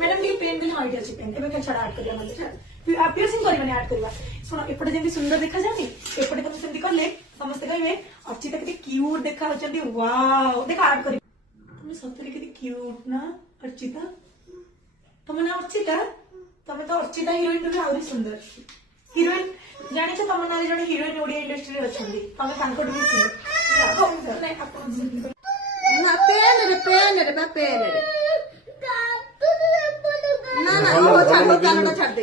madam ये pen bill hide আছে pen এবারে ছাড়া আট করি আমাদের পিয়ার্সিং করি মানে আট করিবা শুনো এপটে যেমনি সুন্দর দেখা যায়নি এপটে তুমি সেমতি করলে ସମସ୍ତେ କହିବେ ଅର୍ଚିତା କେତେ କ୍ୟୁଟ୍ ଦେଖା ଯାଉଛନ୍ତି ୱାଓ ଦେଖ ଆଡ୍ କରି তুমি ସତରେ କେତେ କ୍ୟୁଟ୍ ନା ଅର୍ଚିତା ତମ ନାଁ ଅର୍ଚିତା ତମେ ତ ଅର୍ଚିତା ହିରୋଇନ ରୁ ଆହୁରି ସୁନ୍ଦର ହିରୋଇନ ଜାଣିଛ ତମ ନାଁରେ ଜଣେ ହିରୋଇନ ଓଡିଆ ଇଣ୍ଡଷ୍ଟ୍ରିରେ ଅଛନ୍ତି ତମେ ତାଙ୍କଠୁ ବି ସୁନ୍ଦର ନା ପେନରେ ବା ପେନରେ ना ना वो छाड़ दो कानड़ा छाड़ दे